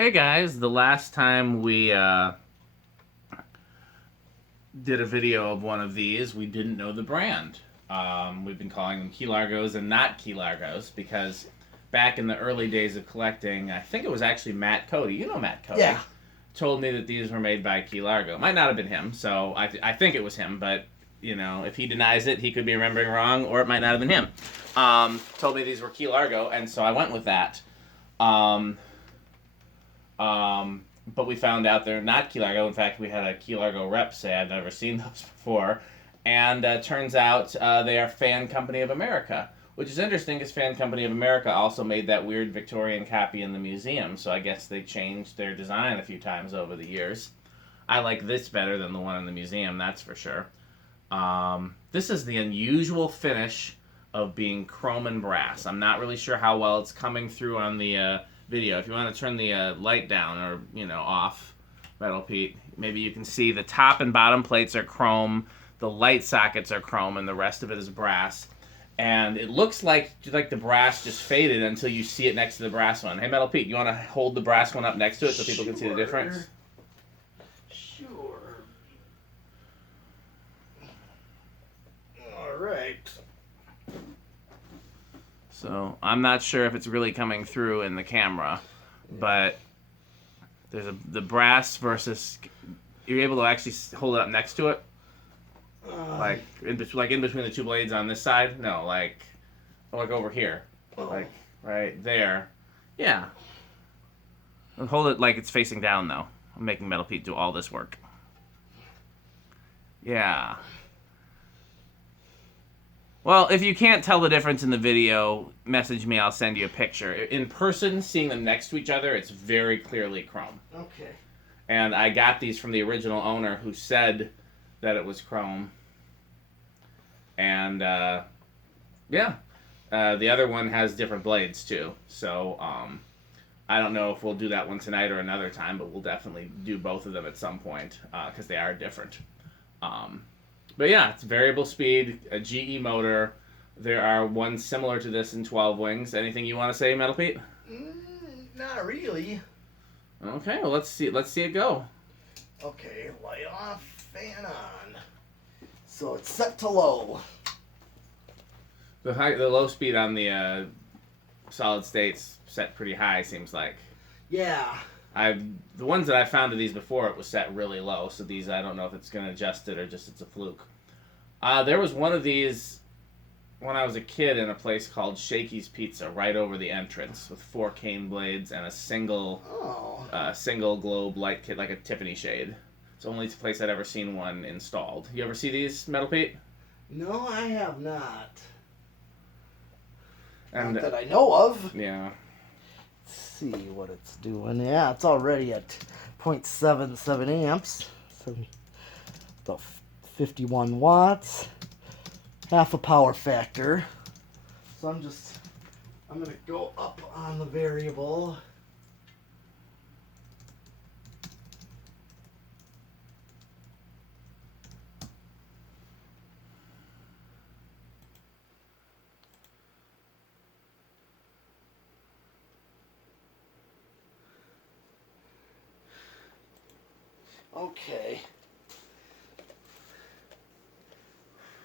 Hey guys, the last time we did a video of one of these, we didn't know the brand. We've been calling them key largos and not key largos because back in the early days of collecting, I think it was actually Matt Cody. You know Matt Cody. Yeah. Told me that these were made by Key Largo. Might not have been him, so I think it was him, but you know, if he denies it, he could be remembering wrong, or it might not have been him. Told me these were Key Largo, and so I went with that. But we found out they're not Key Largo. In fact, we had a Key Largo rep say I've never seen those before. And turns out they are Fan Company of America, which is interesting because Fan Company of America also made that weird Victorian copy in the museum. So I guess they changed their design a few times over the years. I like this better than the one in the museum, that's for sure. This is the unusual finish of being chrome and brass. I'm not really sure how well it's coming through on the video. If you want to turn the light down or, you know, off, Metal Pete, maybe you can see the top and bottom plates are chrome, the light sockets are chrome, and the rest of it is brass. And it looks like the brass just faded until you see it next to the brass one. Hey, Metal Pete, you want to hold the brass one up next to it so people can see the difference? Sure. All right. So I'm not sure if it's really coming through in the camera, but there's the brass versus. You're able to actually hold it up next to it, like in between the two blades on this side. No, like over here, like right there. Yeah. And hold it like it's facing down though. I'm making Metal Pete do all this work. Yeah. Well, if you can't tell the difference in the video, message me. I'll send you a picture. In person, seeing them next to each other, it's very clearly chrome. Okay. And I got these from the original owner who said that it was chrome. And, yeah. The other one has different blades, too. So, I don't know if we'll do that one tonight or another time, but we'll definitely do both of them at some point, because they are different. But yeah, it's variable speed, a GE motor. There are ones similar to this in 12 wings. Anything you want to say, Metal Pete? Not really. Okay, well let's see it go. Okay, light off, fan on. So it's set to low. The low speed on the solid state's set pretty high, seems like. Yeah. The ones that I found of these before, it was set really low, so these I don't know if it's going to adjust it or just it's a fluke. There was one of these when I was a kid in a place called Shakey's Pizza right over the entrance with 4 cane blades and a single globe light kit like a Tiffany shade. It's the only place I'd ever seen one installed. You ever see these, Metal Pete? No, I have not. And, not that I know of. Yeah. See what it's doing. Yeah, it's already at 0.77 amps. So the 51 watts. Half a power factor. So I'm going to go up on the variable. Okay.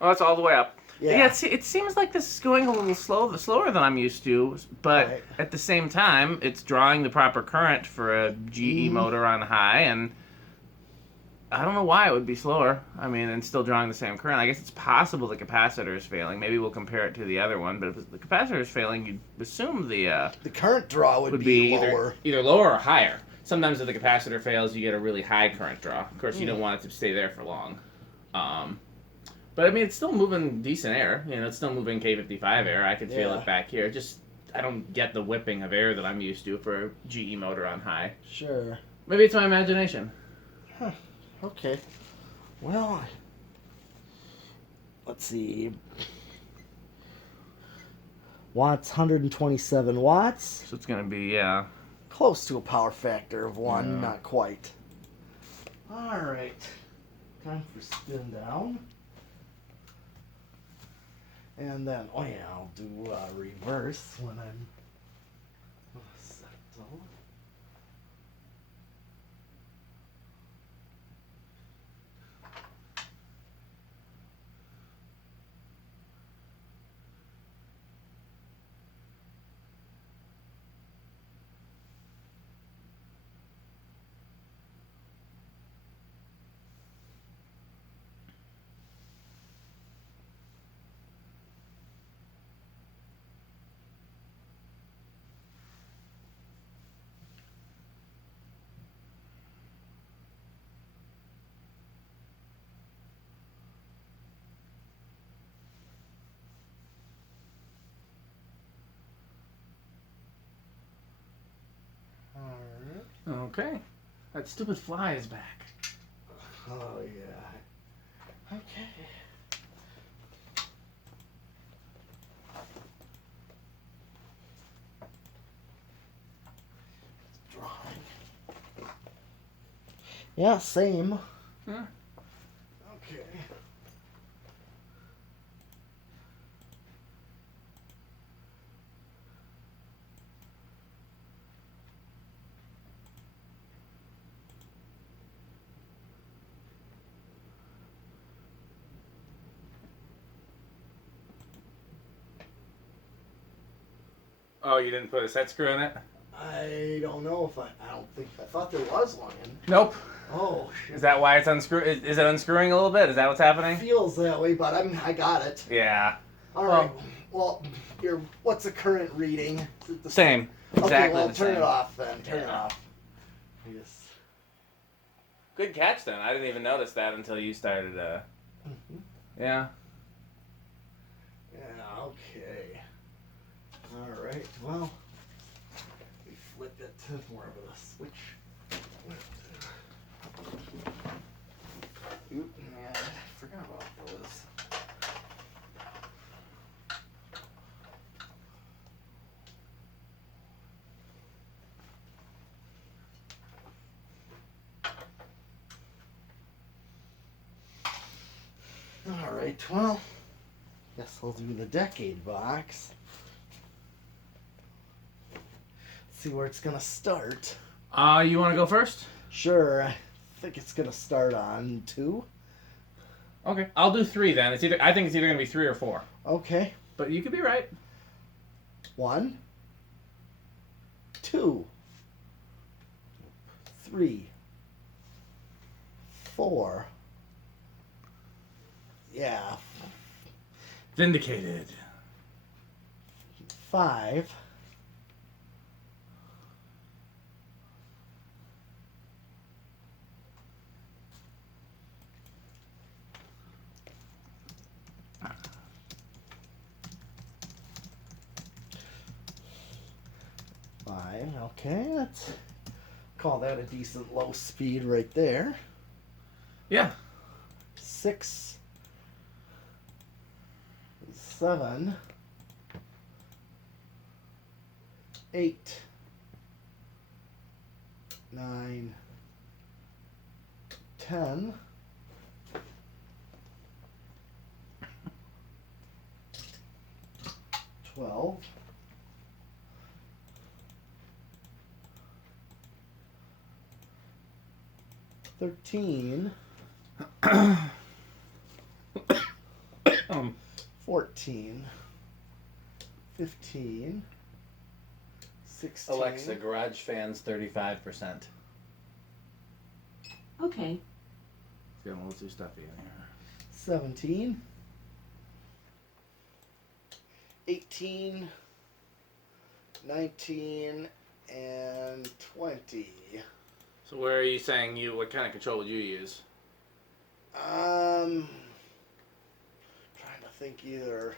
Oh, it's all the way up. Yeah. It seems like this is going a little slower than I'm used to, but Right. at the same time, it's drawing the proper current for a GE motor on high, and I don't know why it would be slower. I mean, and still drawing the same current. I guess it's possible the capacitor is failing. Maybe we'll compare it to the other one, but if the capacitor is failing, you'd assume the current draw would be lower. Either lower or higher. Sometimes if the capacitor fails, you get a really high current draw. Of course, you don't want it to stay there for long. But I mean, it's still moving decent air. You know, it's still moving K55 air. I can feel it back here. Just, I don't get the whipping of air that I'm used to for a GE motor on high. Sure. Maybe it's my imagination. Huh. Okay. Well, let's see. Watts, 127 watts. So it's going to be, yeah. Close to a power factor of 1, not quite. All right. Time for spin down. And then, oh yeah, I'll do reverse when I'm settled. Okay. That stupid fly is back. Oh, yeah. Okay. Drawing. Yeah, same. Yeah. Okay. Oh, you didn't put a set screw in it? I don't know if I don't think, I thought there was one in. Nope. Oh, shit. Is that why it's unscrewing? Is it unscrewing a little bit? Is that what's happening? Feels that way, but I got it. Yeah. All right. Well, what's the current reading? Is it the Same. Okay, Exactly well, the turn same. it off then. Turn it Yeah. off. Yes. Good catch then. I didn't even notice that until you started. Yeah. Yeah, okay. All right, well, we flip it to more of a switch. Oop, man, I forgot about those. All right, well, guess I'll do the decade box. See where it's gonna start. You want to go first? Sure, I think it's gonna start on 2. Okay. I'll do 3 then. I think it's either gonna be 3 or 4. Okay. But you could be right. 1, 2, 3, 4. Yeah. Vindicated. 5. 5. Okay, let's call that a decent low speed right there. Yeah. 6, 7, 8, 9, 10, 12, 13, 14, 15, 16. Alexa, garage fans 35%. Okay. It's getting a little too stuffy in here. 17, 18, 19, and 20. So where are you saying what kind of control would you use? Trying to think either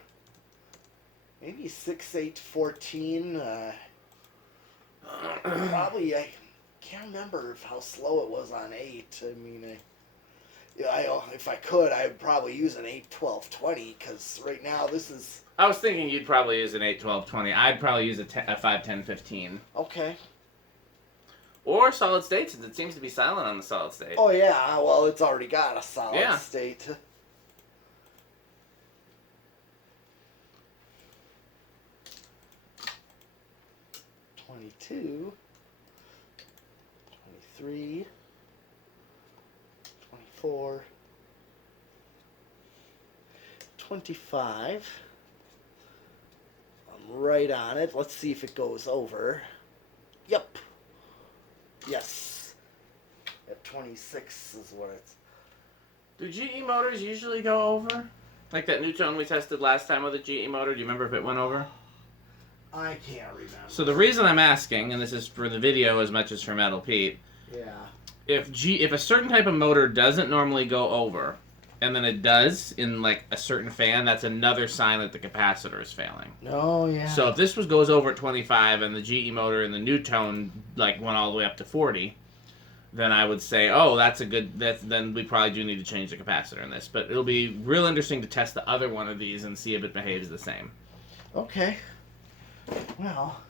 maybe 6, 8, 14. Probably I can't remember how slow it was on 8. I mean, if I could, I'd probably use an 8, 12, 20 because right now this is. I was thinking you'd probably use an 8, 12, 20. I'd probably use a 5, 10, 15. Okay. Or solid state, since it seems to be silent on the solid state. Oh yeah, well it's already got a solid state. 22, 23, 24, 25. I'm right on it. Let's see if it goes over. Yep. Yes. At 26 is what it's. Do GE motors usually go over? Like that new tone we tested last time with a GE motor, do you remember if it went over? I can't remember. So the reason I'm asking, and this is for the video as much as for Metal Pete, Yeah. if a certain type of motor doesn't normally go over, and then it does in like a certain fan, that's another sign that the capacitor is failing. Oh, yeah. So if this goes over at 25 and the GE motor in the new tone like went all the way up to 40, then I would say, oh, that's a good. Then we probably do need to change the capacitor in this. But it'll be real interesting to test the other one of these and see if it behaves the same. Okay. Well,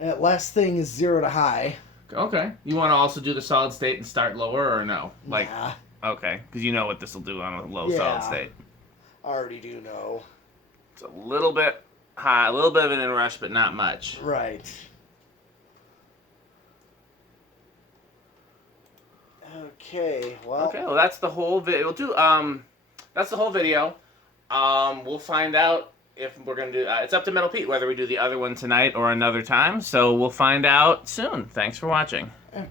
that last thing is 0 to high. Okay. You want to also do the solid state and start lower or no? Like, nah. Okay, because you know what this will do on a low Yeah. solid state. I already do know. It's a little bit high, a little bit of an inrush, but not much. Right. Okay. Well. Okay. Well, that's the whole video. We'll do. That's the whole video. We'll find out if we're gonna do. It's up to Metal Pete whether we do the other one tonight or another time. So we'll find out soon. Thanks for watching. Okay.